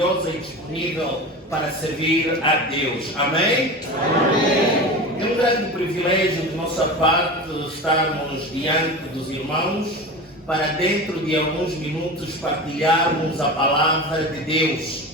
maravilhosa e disponível para servir a Deus. Amém? Amém. É um grande privilégio de nossa parte estarmos diante dos irmãos para dentro de alguns minutos partilharmos a palavra de Deus.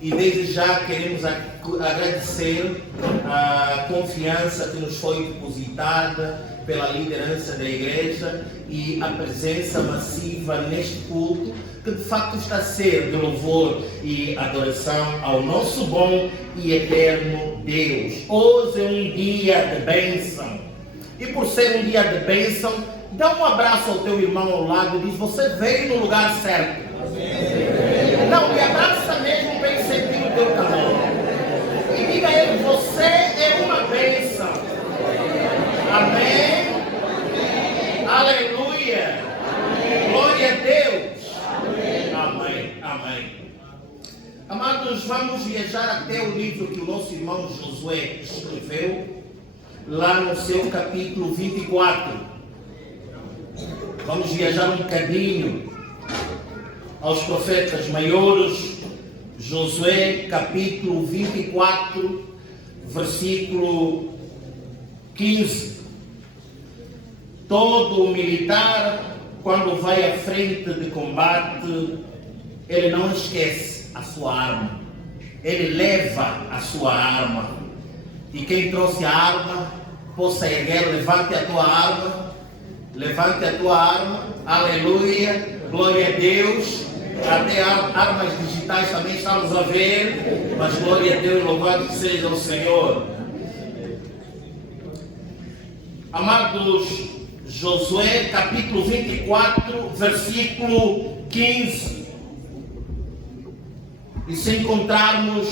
E desde já queremos agradecer a confiança que nos foi depositada pela liderança da igreja e a presença massiva neste culto, que de facto está a ser de louvor e adoração ao nosso bom e eterno Deus. Hoje é um dia de bênção. E por ser um dia de bênção, dá um abraço ao teu irmão ao lado e diz: você veio no lugar certo. Não, me abraça mesmo para ele sentir o teu calor. E diga a ele: você é uma bênção. Amém? Aleluia! Amém. Glória a Deus! Amém. Amém, amém. Amados, vamos viajar até o livro que o nosso irmão Josué escreveu, lá no seu capítulo 24. Vamos viajar um bocadinho aos profetas maiores. Josué, capítulo 24, versículo 15. Todo militar, quando vai à frente de combate, ele não esquece a sua arma. Ele leva a sua arma. E quem trouxe a arma, possa erguer, levante a tua arma. Levante a tua arma. Aleluia. Glória a Deus. Até armas digitais também estamos a ver. Mas glória a Deus, louvado seja o Senhor. Amados, Josué, capítulo 24, versículo 15. E se encontrarmos,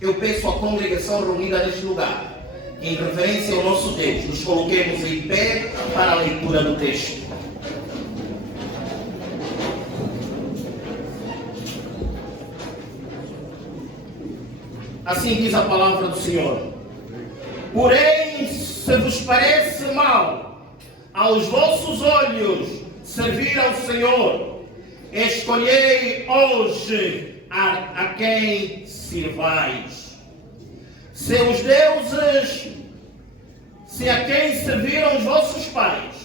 eu peço à congregação reunida neste lugar, que em reverência ao nosso Deus, nos coloquemos em pé para a leitura do texto. Assim diz a palavra do Senhor: porém, se vos parece mal aos vossos olhos servir ao Senhor, escolhei hoje a quem sirvais. Se os deuses, se a quem serviram os vossos pais,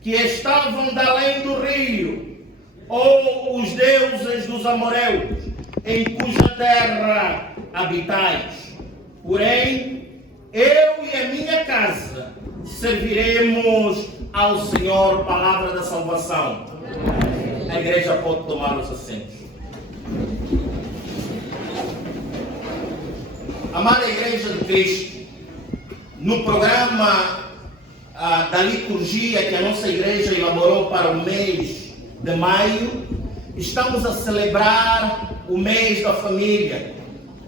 que estavam da além do rio, ou os deuses dos amoreus, em cuja terra habitais. Porém, eu e a minha casa serviremos ao Senhor. Palavra da salvação. A igreja pode tomar os assentos. Amada Igreja de Cristo, no programa da liturgia que a nossa igreja elaborou para o mês de maio, estamos a celebrar o mês da família.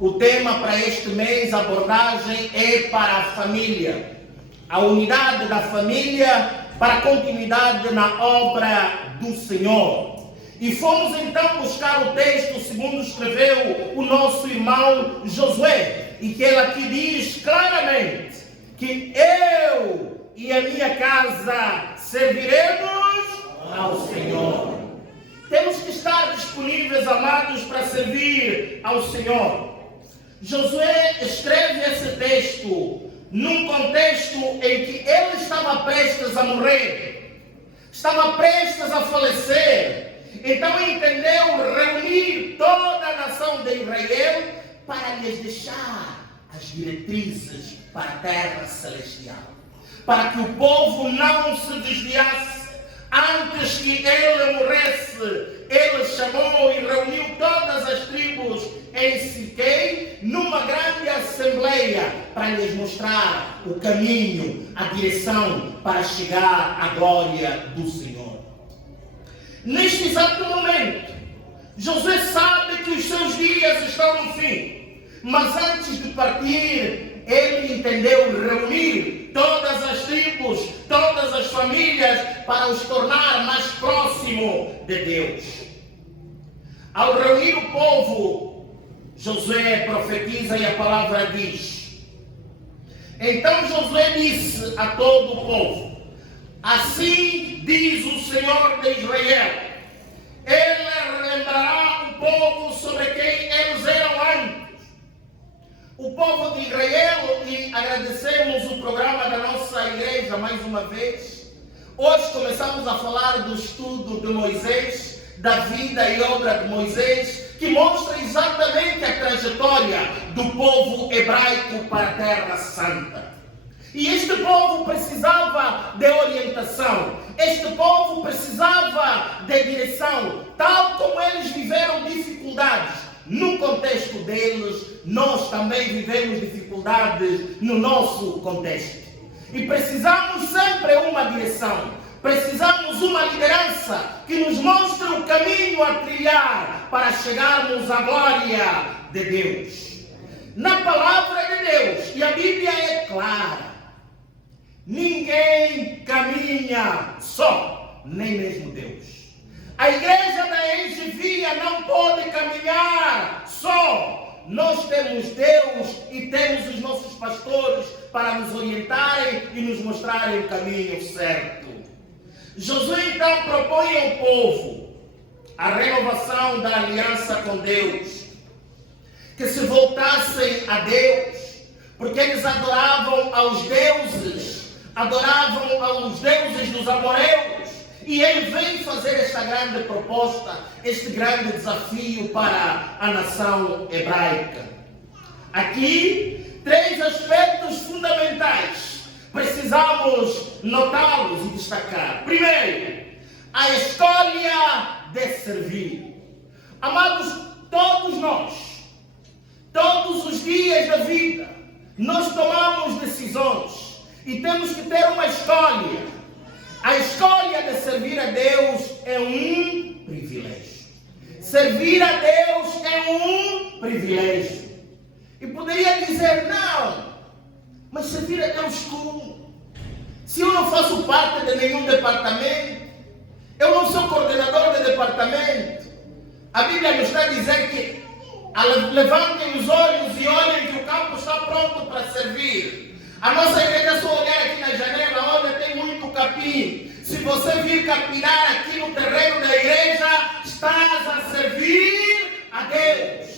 O tema para este mês, a abordagem é para a família. A unidade da família para a continuidade na obra do Senhor. E fomos então buscar o texto segundo escreveu o nosso irmão Josué, e que ele aqui diz claramente que eu e a minha casa serviremos ao Senhor. Temos que estar disponíveis, amados, para servir ao Senhor. Josué escreve esse texto num contexto em que ele estava prestes a morrer, estava prestes a falecer. Então entendeu reunir toda a nação de Israel para lhes deixar as diretrizes para a terra celestial, para que o povo não se desviasse. Antes que ele morresse, ele chamou e reuniu todas as tribos em Siquém, numa grande assembleia, para lhes mostrar o caminho, a direção para chegar à glória do Senhor. Neste exato momento, Josué sabe que os seus dias estão no fim, mas antes de partir, ele entendeu reunir todas as tribos, todas as famílias, para os tornar mais próximo de Deus. Ao reunir o povo, Josué profetiza e a palavra diz: então Josué disse a todo o povo: assim diz o Senhor de Israel, ele lembrará o povo sobre agradecemos o programa da nossa igreja mais uma vez. Hoje começamos a falar do estudo de Moisés, da vida e obra de Moisés, que mostra exatamente a trajetória do povo hebraico para a Terra Santa. E este povo precisava de orientação, este povo precisava de direção, tal como eles viveram dificuldades. No contexto deles, nós também vivemos dificuldades no nosso contexto. E precisamos sempre uma direção, precisamos uma liderança que nos mostre o caminho a trilhar para chegarmos à glória de Deus. Na palavra de Deus, e a Bíblia é clara, ninguém caminha só, nem mesmo Deus. A igreja da Engevia não pode caminhar só. Nós temos Deus e temos os nossos pastores para nos orientarem e nos mostrarem o caminho certo. Josué então propõe ao povo a renovação da aliança com Deus, que se voltassem a Deus, porque eles adoravam aos deuses dos amoreus. E ele vem fazer esta grande proposta, este grande desafio para a nação hebraica. Aqui, 3 aspectos fundamentais. Precisamos notá-los e destacar. Primeiro, a escolha de servir. Amados, todos nós, todos os dias da vida, nós tomamos decisões e temos que ter uma escolha. A escolha de servir a Deus é um privilégio. Servir a Deus é um privilégio. E poderia dizer, não, mas servir a Deus como? Se eu não faço parte de nenhum departamento, eu não sou coordenador de departamento. A Bíblia nos está a dizer que levantem os olhos e olhem que o campo está pronto para servir. A nossa igreja, só olhar aqui na janela, olha, tem muito capim. Se você vir capinar aqui no terreno da igreja, estás a servir a Deus.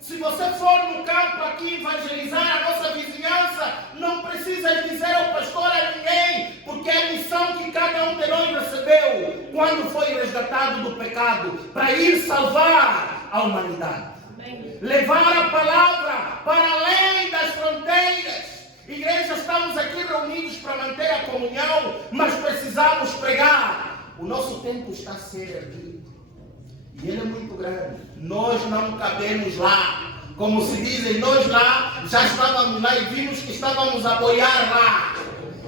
Se você for no campo aqui evangelizar a nossa vizinhança, não precisa dizer ao pastor a ninguém, porque é a missão que cada um de nós recebeu quando foi resgatado do pecado, para ir salvar a humanidade. Levar a palavra para além das fronteiras. Igreja, estamos aqui reunidos para manter a comunhão, mas precisamos pregar. O nosso tempo está a ser erguido. E ele é muito grande. Nós não cabemos lá. Como se dizem, nós lá, já estávamos lá e vimos que estávamos a boiar lá.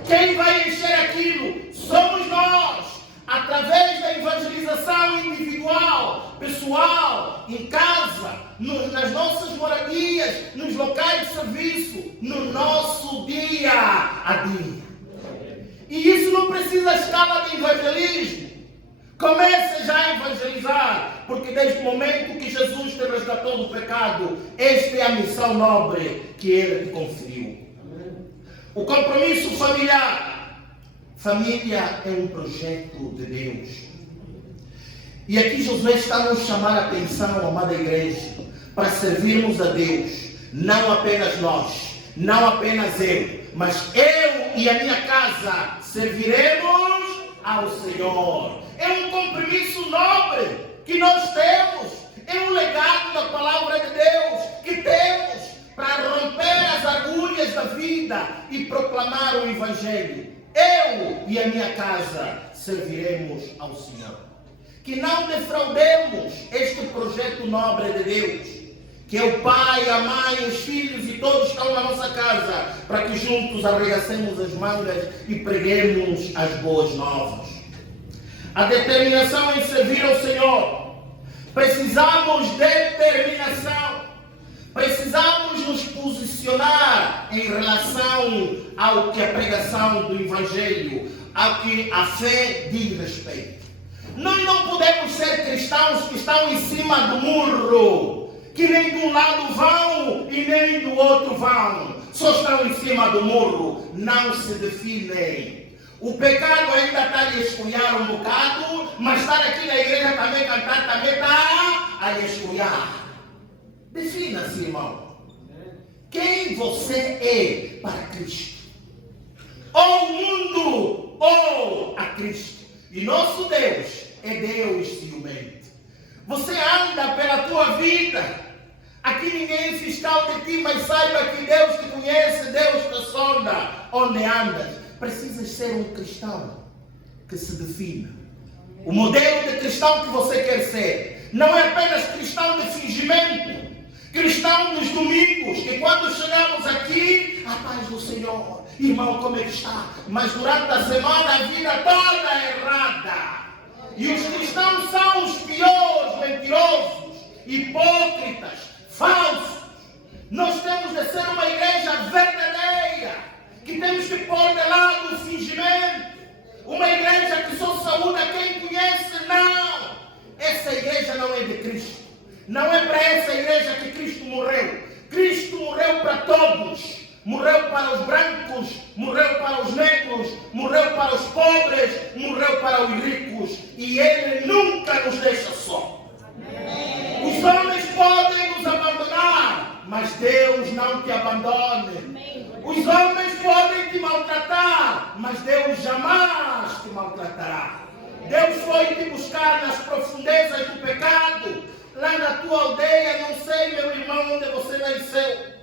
Quem vai encher aquilo? Somos nós. Através da evangelização individual, pessoal, em casa, nas nossas moradias, nos locais de serviço, no nosso dia a dia. E isso não precisa escala de evangelismo. Comece já a evangelizar, porque desde o momento que Jesus te resgatou do pecado, esta é a missão nobre que Ele te conferiu. O compromisso familiar. Família é um projeto de Deus. E aqui Josué está a nos chamar a atenção, amada igreja, para servirmos a Deus. Não apenas nós, não apenas eu, mas eu e a minha casa serviremos ao Senhor. É um compromisso nobre que nós temos. É um legado da palavra de Deus que temos para romper as agulhas da vida e proclamar o Evangelho. Eu e a minha casa serviremos ao Senhor. Que não defraudemos este projeto nobre de Deus, que é o pai, a mãe, os filhos e todos estão na nossa casa, para que juntos arregacemos as mangas e preguemos as boas novas. A determinação em servir ao Senhor. Precisamos de determinação. Precisamos nos posicionar em relação ao que a pregação do Evangelho, ao que a fé diz respeito. Nós não podemos ser cristãos que estão em cima do muro, que nem de um lado vão e nem do outro vão. Só estão em cima do muro, não se definem. O pecado ainda está a lhe esculhar um bocado, mas estar aqui na igreja também, cantar também está a lhe esculhar. Defina-se, irmão. quem você é para Cristo. Ou o mundo, ou a Cristo. E nosso Deus é Deus ciumento. Você anda pela tua vida. Aqui ninguém é fiscal de ti, mas saiba que Deus te conhece, Deus te sonda onde andas. Precisas ser um cristão que se defina. O modelo de cristão que você quer ser não é apenas cristão de fingimento, cristão dos domingos, que quando chegamos aqui, a paz do Senhor, irmão, como é que está? Mas durante a semana a vida toda é errada. E os cristãos são os piores, mentirosos, hipócritas, falsos. Nós temos de ser uma igreja verdadeira, que temos que pôr de lado o fingimento. Uma igreja que só saúda quem conhece, não. Essa igreja não é de Cristo. Não é para essa igreja que Cristo morreu. Cristo morreu para todos. Morreu para os brancos, morreu para os negros, morreu para os pobres, morreu para os ricos. E Ele nunca nos deixa só. Amém. Os homens podem nos abandonar, mas Deus não te abandone. Amém. Os homens podem te maltratar, mas Deus jamais te maltratará. Deus foi te buscar nas profundezas do pecado, lá na tua aldeia, não sei, meu irmão, onde você nasceu.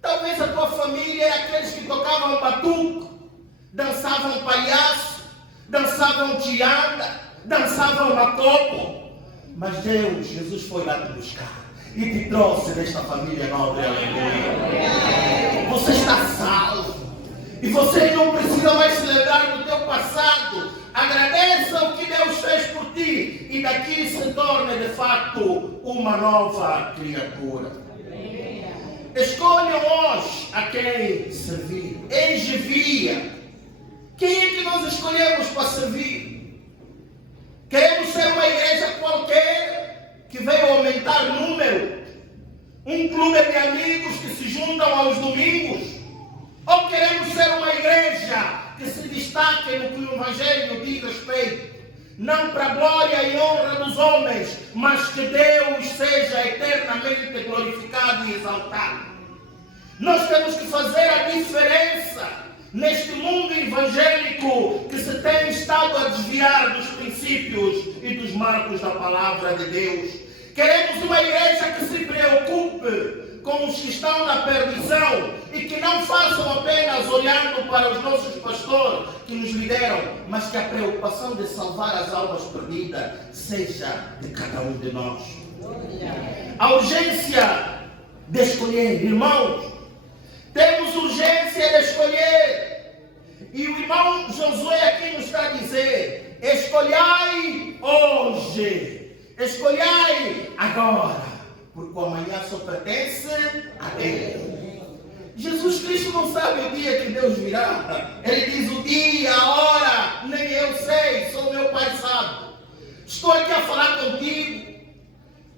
Talvez a tua família era aqueles que tocavam batuque, dançavam palhaço, dançavam tianda, dançavam macopo. Mas Deus, Jesus foi lá te buscar e te trouxe desta família nobre, aleluia. Você está salvo e você não precisa mais se lembrar do teu passado. Agradeça o que Deus fez por ti e daqui se torne de fato uma nova criatura. Escolha hoje a quem servir. Envia. Quem é que nós escolhemos para servir? Queremos ser uma igreja qualquer que veio aumentar número? Um clube de amigos que se juntam aos domingos? Ou queremos ser uma igreja que se destaque no que o Evangelho diz respeito? Não para a glória e honra dos homens, mas que Deus seja eternamente glorificado e exaltado. Nós temos que fazer a diferença neste mundo evangélico que se tem estado a desviar dos princípios e dos marcos da palavra de Deus. Queremos uma igreja que se preocupe com os que estão na perdição e que não façam apenas olhando para os nossos pastores que nos lideram, mas que a preocupação de salvar as almas perdidas seja de cada um de nós. A urgência de escolher, irmãos, temos urgência de escolher. E o irmão Josué aqui nos está a dizer: escolhai hoje, escolhai agora, porque o amanhã só pertence a Deus. Jesus Cristo não sabe o dia que Deus virá. Ele diz o dia, a hora, nem eu sei, só o meu Pai sabe. Estou aqui a falar contigo.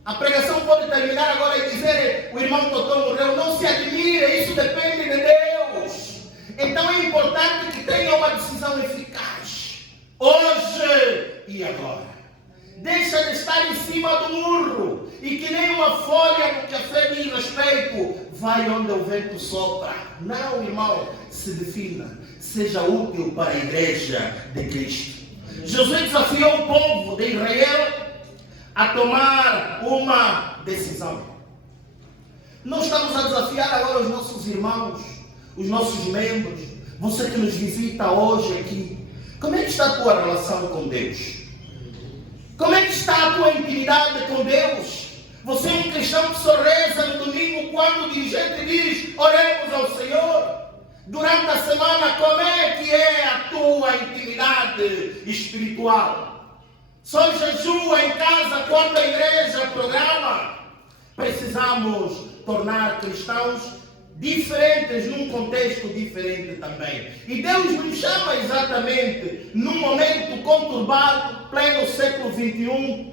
A pregação pode terminar agora e dizer: o irmão Totó morreu. Não se admire, isso depende de Deus. Então é importante que tenha uma decisão eficaz, hoje e agora. Deixa de estar em cima do muro e que nem uma folha no café diz respeito, vai onde o vento sopra. Não, irmão, se defina, seja útil para a igreja de Cristo. Josué desafiou o povo de Israel a tomar uma decisão. Nós estamos a desafiar agora os nossos irmãos, os nossos membros, você que nos visita hoje aqui. Como é que está a tua relação com Deus? Como é que está a tua intimidade com Deus? Você é um cristão que só reza no domingo quando o dirigente diz: oremos ao Senhor. Durante a semana, como é que é a tua intimidade espiritual? Só jejua em casa quando a igreja programa? Precisamos tornar cristãos diferentes, num contexto diferente também. E Deus nos chama exatamente num momento conturbado, pleno século XXI,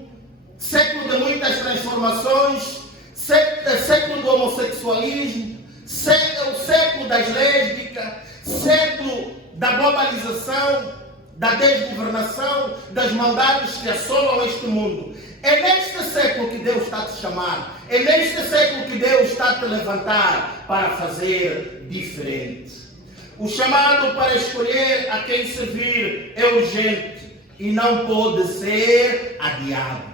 século de muitas transformações, século do homossexualismo, o século das lésbicas, século da globalização, da desgovernação, das maldades que assolam este mundo. É neste século que Deus está a te chamar. É neste século que Deus está a te levantar para fazer diferente. O chamado para escolher a quem servir é urgente e não pode ser adiado.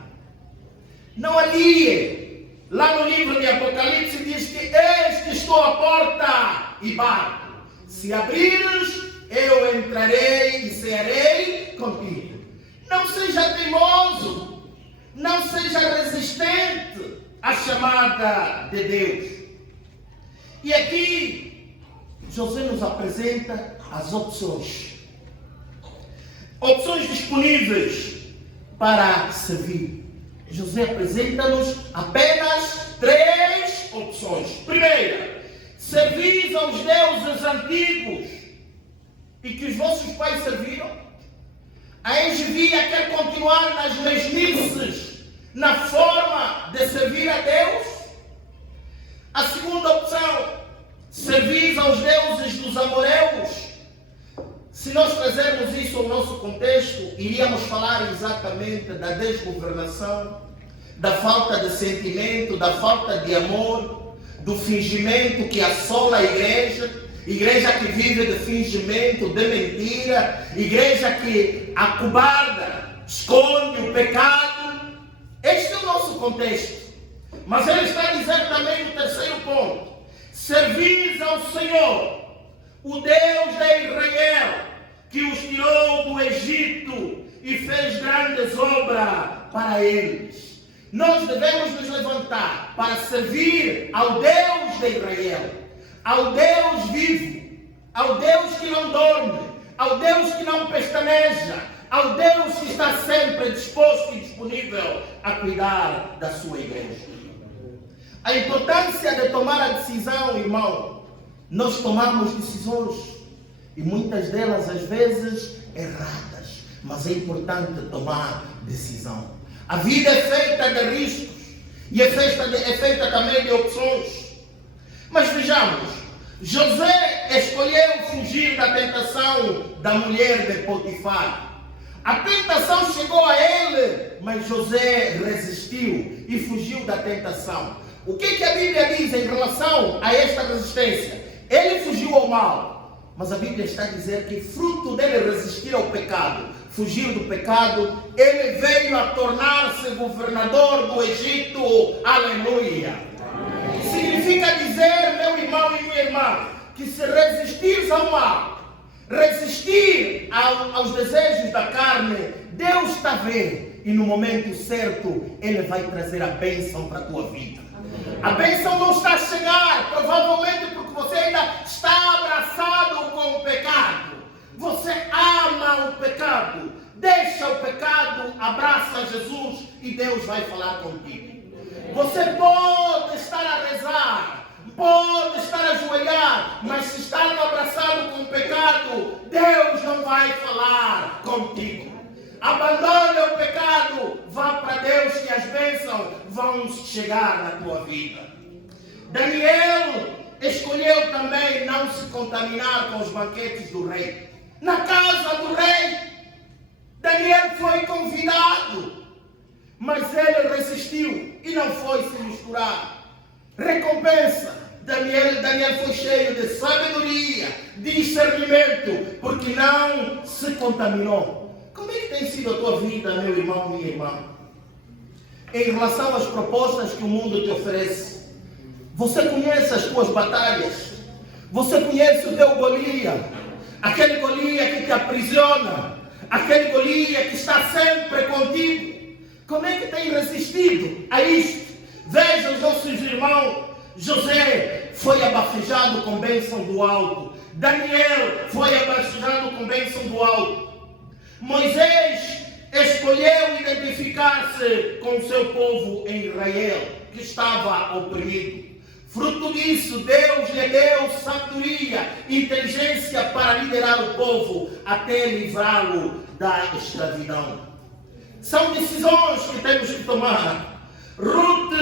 Não adie. Lá no livro de Apocalipse diz que eis que estou à porta e bato. Se abrires, eu entrarei e cearei contigo. Não seja teimoso, não seja resistente à chamada de Deus. E aqui, José nos apresenta as opções. Opções disponíveis para servir. José apresenta-nos apenas 3 opções. Primeira, servis aos deuses antigos e que os vossos pais serviram. A engenharia quer continuar nas mesmices, na forma de servir a Deus. A segunda opção, servis aos deuses dos amoreus. Se nós trazermos isso ao nosso contexto, iríamos falar exatamente da desgovernação, da falta de sentimento, da falta de amor, do fingimento que assola a igreja que vive de fingimento, de mentira, igreja que acobarda, esconde o pecado. Este é o nosso contexto. Mas ele está a dizer também no terceiro ponto, servis ao Senhor, o Deus de Israel, que os tirou do Egito e fez grandes obras para eles. Nós devemos nos levantar para servir ao Deus de Israel, ao Deus vivo, ao Deus que não dorme, ao Deus que não pestaneja, ao Deus que está sempre disposto e disponível a cuidar da sua igreja. A importância de tomar a decisão, irmão, nós tomamos decisões e muitas delas às vezes erradas, mas é importante tomar decisão. A vida é feita de riscos e é feita também de opções. Mas vejamos, José escolheu fugir da tentação da mulher de Potifar. A tentação chegou a ele, mas José resistiu e fugiu da tentação. O que a Bíblia diz em relação a esta resistência? Ele fugiu ao mal, mas a Bíblia está a dizer que fruto dele resistir ao pecado, fugir do pecado, ele veio a tornar-se governador do Egito. Aleluia! Significa dizer, meu irmão e minha irmã, que se resistires ao mal, resistir aos desejos da carne, Deus está a ver e no momento certo Ele vai trazer a bênção para a tua vida. A bênção não está a chegar, provavelmente porque você ainda está abraçado com o pecado. Você ama o pecado, deixa o pecado, abraça Jesus e Deus vai falar contigo. Você pode estar a rezar, pode estar a ajoelhar, mas se está abraçado com o pecado, Deus não vai falar contigo. Abandone o pecado, vá para Deus que as bênçãos vão chegar na tua vida. Daniel escolheu também não se contaminar com os banquetes do rei. Na casa do rei, Daniel foi convidado, mas ele resistiu e não foi se misturar. Recompensa, Daniel foi cheio de sabedoria, de discernimento, porque não se contaminou. Como é que tem sido a tua vida, meu irmão, minha irmã? Em relação às propostas que o mundo te oferece, você conhece as tuas batalhas? Você conhece o teu Golias? Aquele Golias que te aprisiona? Aquele Golias que está sempre contigo? Como é que tem resistido a isto? Veja os nossos irmãos. José foi abafejado com bênção do alto. Daniel foi abafejado com bênção do alto. Moisés escolheu identificar-se com o seu povo em Israel, que estava oprimido. Fruto disso, Deus lhe deu sabedoria, inteligência para liderar o povo até livrá-lo da escravidão. São decisões que temos que tomar. Ruth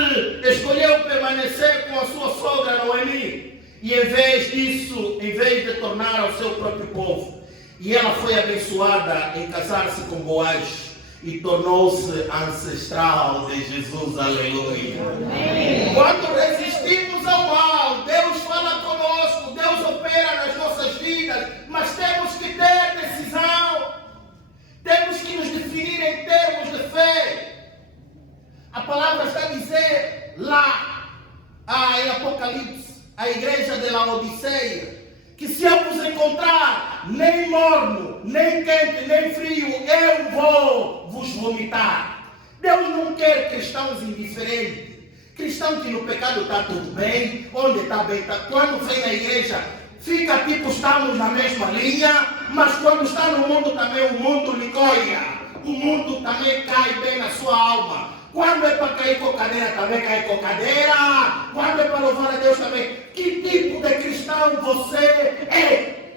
escolheu permanecer com a sua sogra Noemi e em vez de tornar ao seu próprio povo. E ela foi abençoada em casar-se com Boaz. e tornou-se ancestral de Jesus. Aleluia. Amém. Quando resistimos ao mal, Deus fala conosco, Deus opera nas nossas vidas, mas temos que ter decisão. Temos que nos definir em termos de fé. A palavra está a dizer lá, em Apocalipse, a igreja de Laodiceia, que se eu vos encontrar nem morno, nem quente, nem frio, eu vou vos vomitar. Deus não quer cristãos indiferentes. Cristão que no pecado está tudo bem, onde está bem, está. Quando vem na igreja, fica tipo, estamos na mesma linha, mas quando está no mundo também, o mundo lhe colha. O mundo também cai bem na sua alma. Quando é para cair com cadeira, também cai com cadeira. Quando é para louvar a Deus também. Que tipo de cristão você é?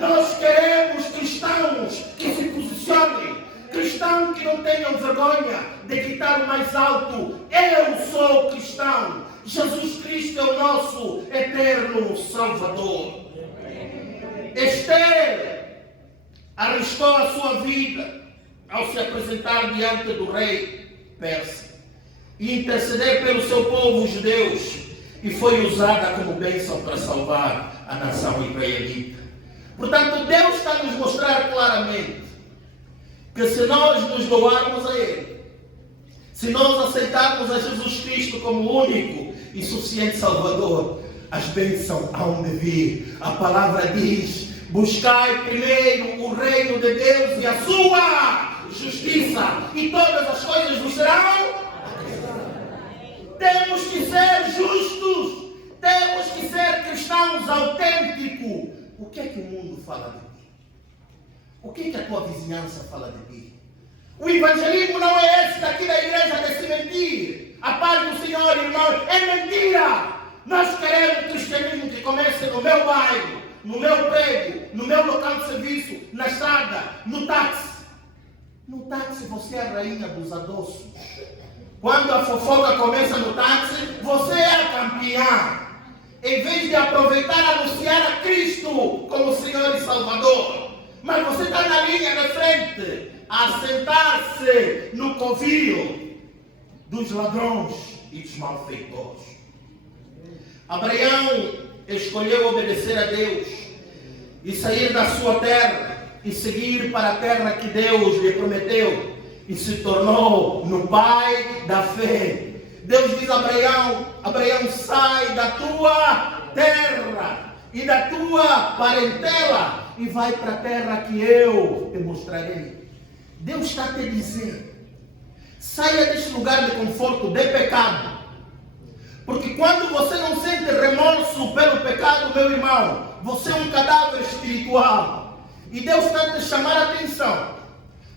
Nós queremos cristãos que se posicionem. Cristãos que não tenham vergonha de gritar mais alto: eu sou cristão. Jesus Cristo é o nosso eterno Salvador. Esther arriscou a sua vida ao se apresentar diante do rei persa e interceder pelo seu povo judeus, e foi usada como bênção para salvar a nação israelita. Portanto, Deus está a nos mostrar claramente que se nós nos doarmos a Ele, se nós aceitarmos a Jesus Cristo como único e suficiente Salvador, as bênçãos hão de vir. A palavra diz: buscai primeiro o reino de Deus e a sua justiça, e todas as coisas vos serão. Temos que ser justos, temos que ser cristãos autênticos. O que é que o mundo fala de ti? O que é que a tua vizinhança fala de ti? O evangelismo não é esse daqui da igreja de se mentir. A paz do Senhor, irmão, é mentira. Nós queremos cristianismo que comece no meu bairro, no meu prédio, no meu local de serviço, na estrada, no táxi. No táxi você é a rainha dos adossos. Quando a fofoca começa no táxi, você é a campeã. Em vez de aproveitar e anunciar a Cristo como Senhor e Salvador, mas você está na linha de frente, a sentar-se no covil dos ladrões e dos malfeitores. Abraão escolheu obedecer a Deus e sair da sua terra e seguir para a terra que Deus lhe prometeu, e se tornou no pai da fé. Deus diz a Abraão: Abraão, sai da tua terra e da tua parentela e vai para a terra que eu te mostrarei. Deus está a te dizer: saia deste lugar de conforto, de pecado. Porque quando você não sente remorso pelo pecado, meu irmão, você é um cadáver espiritual. E Deus está a te chamar a atenção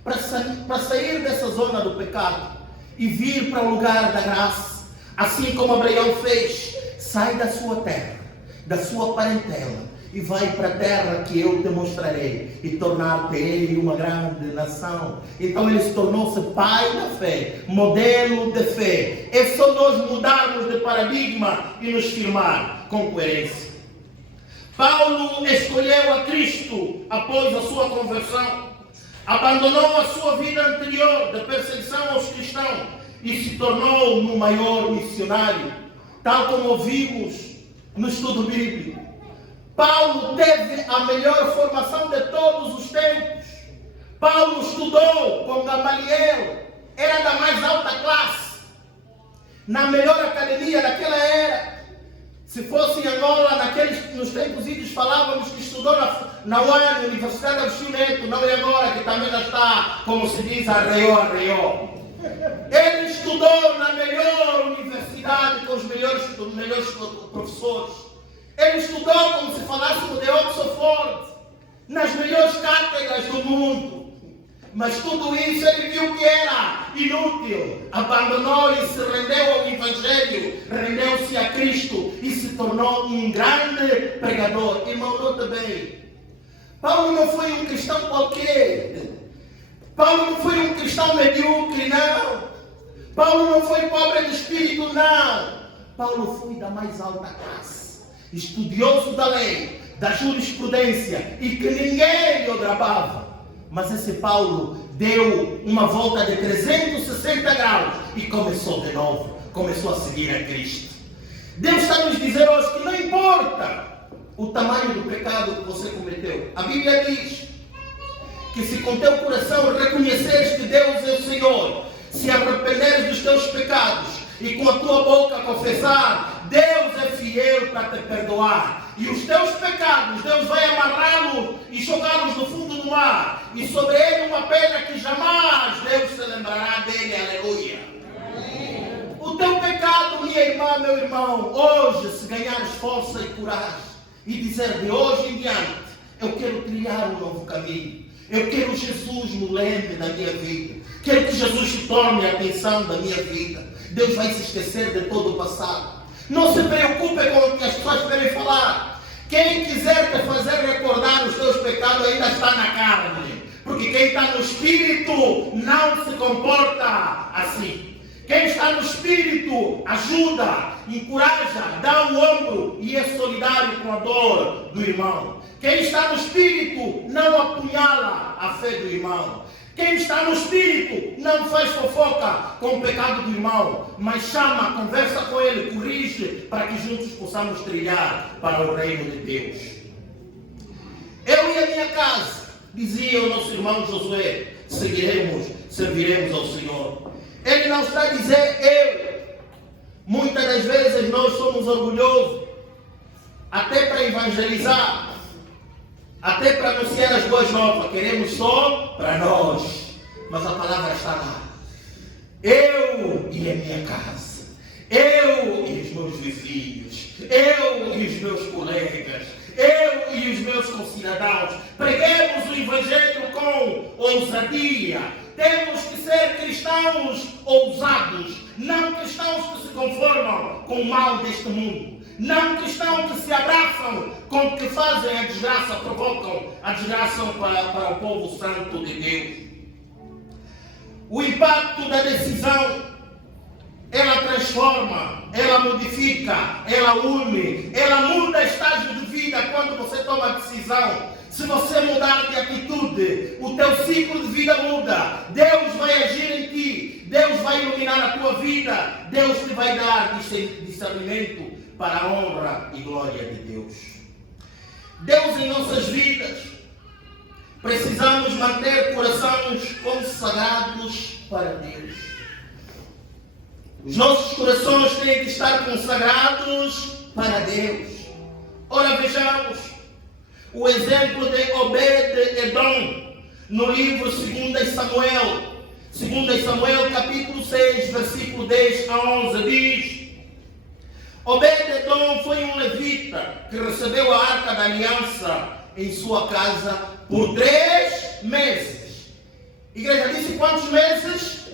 para sair dessa zona do pecado e vir para o lugar da graça. Assim como Abraão fez: sai da sua terra, da sua parentela e vai para a terra que eu te mostrarei, e tornar-te uma grande nação. Então ele se tornou-se pai da fé, modelo de fé. É só nós mudarmos de paradigma e nos firmar com coerência. Paulo escolheu a Cristo após a sua conversão, abandonou a sua vida anterior de perseguição aos cristãos e se tornou no maior missionário, tal como ouvimos no estudo bíblico. Paulo teve a melhor formação de todos os tempos. Paulo estudou com Gamaliel, era da mais alta classe, na melhor academia daquela era. Se fosse em Angola, nos tempos ídolos, falávamos que estudou na UAN, Universidade Agostinho Neto, não é agora que também já está, como se diz, arreó. Ele estudou na melhor universidade, com os melhores professores. Ele estudou, como se falássemos de Oxford, nas melhores cátedras do mundo. Mas tudo isso ele viu que era inútil. Abandonou e se rendeu ao Evangelho, rendeu-se a Cristo e se tornou um grande pregador. Irmão, note bem, Paulo não foi um cristão qualquer. Paulo não foi um cristão medíocre, não. Paulo não foi pobre de espírito, não. Paulo foi da mais alta classe, estudioso da lei, da jurisprudência, e que ninguém lhe agradava. Mas esse Paulo deu uma volta de 360 graus e começou de novo, começou a seguir a Cristo. Deus está a nos dizer hoje que não importa o tamanho do pecado que você cometeu. A Bíblia diz que se com teu coração reconheceres que Deus é o Senhor, se arrependeres dos teus pecados e com a tua boca confessar, Deus é fiel para te perdoar. E os teus pecados, Deus vai amarrá-los e jogá-los no fundo do mar. E sobre ele uma pedra que jamais Deus se lembrará dele. Aleluia. O teu pecado, minha irmã, meu irmão, hoje, se ganhares força e coragem e dizer de hoje em diante, eu quero trilhar um novo caminho. Eu quero Jesus no leme da minha vida. Quero que Jesus se torne a atenção da minha vida. Deus vai se esquecer de todo o passado. Não se preocupe com o que as pessoas querem falar. Quem quiser te fazer recordar os teus pecados ainda está na carne. Porque quem está no Espírito não se comporta assim. Quem está no Espírito ajuda, encoraja, dá o ombro e é solidário com a dor do irmão. Quem está no Espírito não apunhala a fé do irmão. Quem está no Espírito não faz fofoca com o pecado do irmão, mas chama, conversa com ele, corrige, para que juntos possamos trilhar para o reino de Deus. Eu e a minha casa, dizia o nosso irmão Josué, serviremos ao Senhor. Ele não está a dizer eu. Muitas das vezes nós somos orgulhosos, até para evangelizar, até para anunciar as boas novas, queremos só para nós. Mas a palavra está lá. Eu e a minha casa, eu e os meus vizinhos, eu e os meus colegas, eu e os meus concidadãos, preguemos o Evangelho com ousadia. Temos que ser cristãos ousados, não cristãos que se conformam com o mal deste mundo, não cristãos que se abraçam com o que fazem a desgraça, provocam a desgraça para o povo santo de Deus. O impacto da decisão, ela transforma, ela modifica, ela une, ela muda estágio de vida quando você toma a decisão. Se você mudar de atitude, o teu ciclo de vida muda. Deus vai agir em ti. Deus vai iluminar a tua vida. Deus te vai dar discernimento para a honra e glória de Deus. Deus em nossas vidas, precisamos manter corações consagrados para Deus. Os nossos corações têm que estar consagrados para Deus. Ora, vejamos o exemplo de Obed-Edom no livro 2 Samuel capítulo 6, versículo 10 a 11, diz: Obed-Edom foi um levita que recebeu a Arca da Aliança em sua casa por 3 meses. Igreja, disse quantos meses?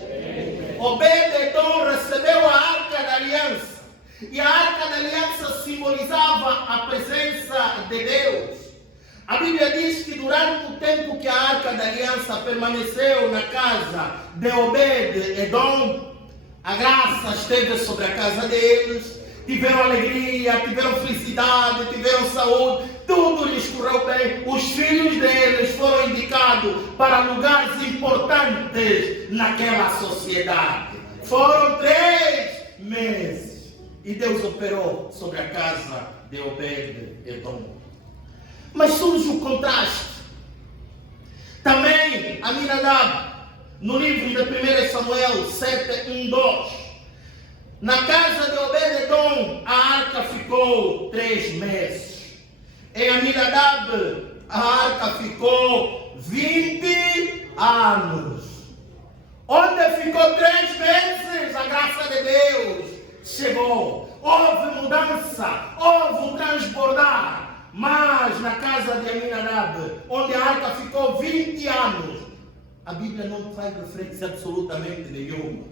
Obed-Edom recebeu a Arca da Aliança. E a Arca da Aliança simbolizava a presença de Deus. A Bíblia diz que durante o tempo que a Arca da Aliança permaneceu na casa de Obed-Edom, a graça esteve sobre a casa deles, tiveram alegria, tiveram felicidade, tiveram saúde, tudo lhes correu bem. Os filhos deles foram indicados para lugares importantes naquela sociedade. Foram 3 meses e Deus operou sobre a casa de Obed-Edom. Mas surge o contraste. Também Aminadab, no livro de 1 Samuel 7, 1, 2. Na casa de Obed-Edom, a arca ficou 3 meses. Em Aminadab, a arca ficou 20 anos. Onde ficou 3 meses, a graça de Deus chegou. Houve mudança, houve um transbordar. Mas na casa de Aminadab, onde a arca ficou 20 anos, a Bíblia não faz referência absolutamente nenhuma.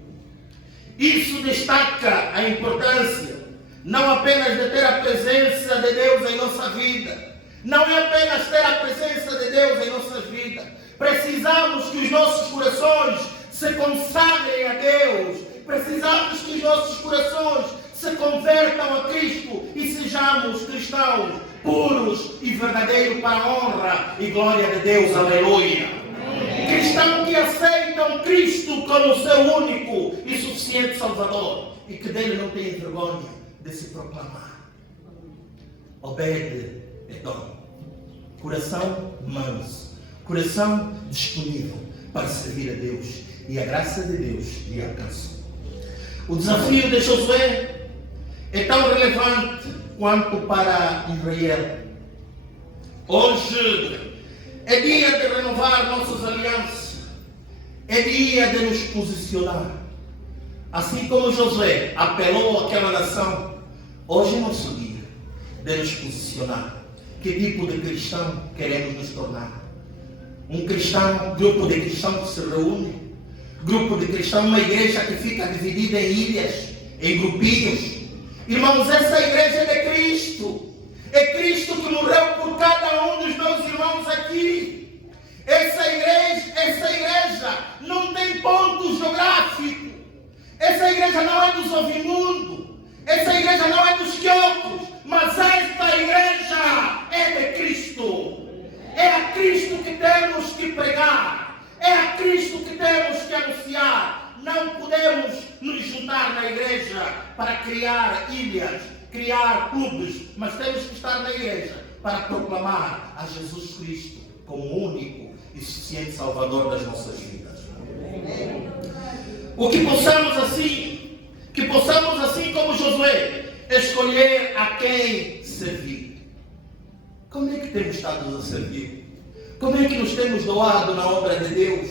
Isso destaca a importância, não apenas de ter a presença de Deus em nossa vida, não é apenas ter a presença de Deus em nossa vida. Precisamos que os nossos corações se consagrem a Deus, precisamos que os nossos corações se convertam a Cristo e sejamos cristãos puros e verdadeiros para a honra e glória de Deus. Aleluia. Cristo como seu único e suficiente Salvador e que dele não tem vergonha de se proclamar. Obed-Edom. Coração manso, coração disponível para servir a Deus, e a graça de Deus lhe alcançou. O desafio de Josué é tão relevante quanto para Israel. Hoje é dia de renovar nossas alianças, é dia de nos posicionar. Assim como Josué apelou àquela nação, hoje é nosso dia de nos posicionar. Que tipo de cristão queremos nos tornar? Um cristão, grupo de cristãos que se reúne, grupo de cristãos, uma igreja que fica dividida em ilhas, em grupinhos. Irmãos, essa igreja é de Cristo. É Cristo que morreu por cada um dos meus irmãos aqui. Essa igreja não tem ponto geográfico. Essa igreja não é dos ovimundos. Essa igreja não é dos quiocos. Mas esta igreja é de Cristo. É a Cristo que temos que pregar. É a Cristo que temos que anunciar. Não podemos nos juntar na igreja para criar ilhas, criar clubes, mas temos que estar na igreja para proclamar a Jesus Cristo como único e suficiente Salvador das nossas vidas. O que possamos assim como Josué, escolher a quem servir. Como é que temos estado a servir? Como é que nos temos doado na obra de Deus?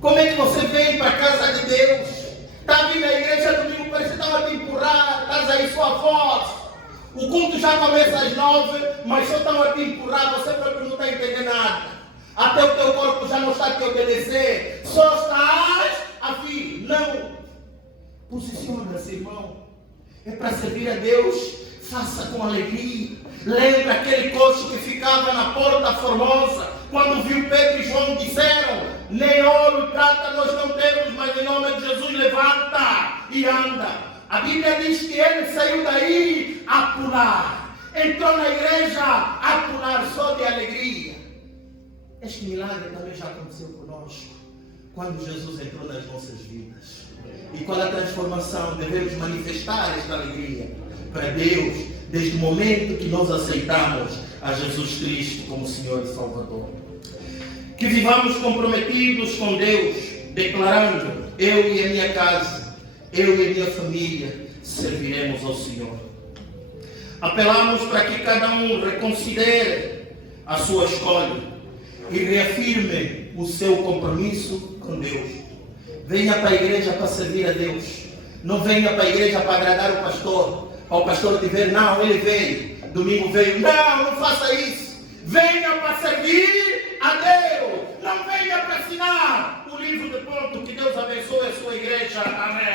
Como é que você vem para a casa de Deus? Está vindo à igreja domingo, parece que estava a te empurrar, estás aí sua voz. O culto já começa às 9, mas só estão a te empurrar, você próprio não está entendendo nada. Até o teu corpo já não está a te obedecer. Só estás a vir. Não. Posiciona-se, irmão. É para servir a Deus. Faça com alegria. Lembra aquele coxo que ficava na porta formosa, quando viu Pedro e João, disseram: nem ouro e prata nós não temos, mas em nome de Jesus levanta e anda. A Bíblia diz que ele saiu daí a pular. Entrou na igreja a pular só de alegria. Este milagre também já aconteceu conosco, quando Jesus entrou nas nossas vidas. E qual a transformação? Devemos manifestar esta alegria para Deus, desde o momento que nós aceitamos a Jesus Cristo como Senhor e Salvador. Que vivamos comprometidos com Deus, declarando: eu e a minha casa, eu e a minha família serviremos ao Senhor. Apelamos para que cada um reconsidere a sua escolha e reafirme o seu compromisso com Deus. Venha para a igreja para servir a Deus. Não venha para a igreja para agradar o pastor. Para o pastor te ver, não, ele veio. Domingo veio, não faça isso. Venha para servir a Deus. Não venha para assinar o livro de ponto. Que Deus abençoe a sua igreja. Amém.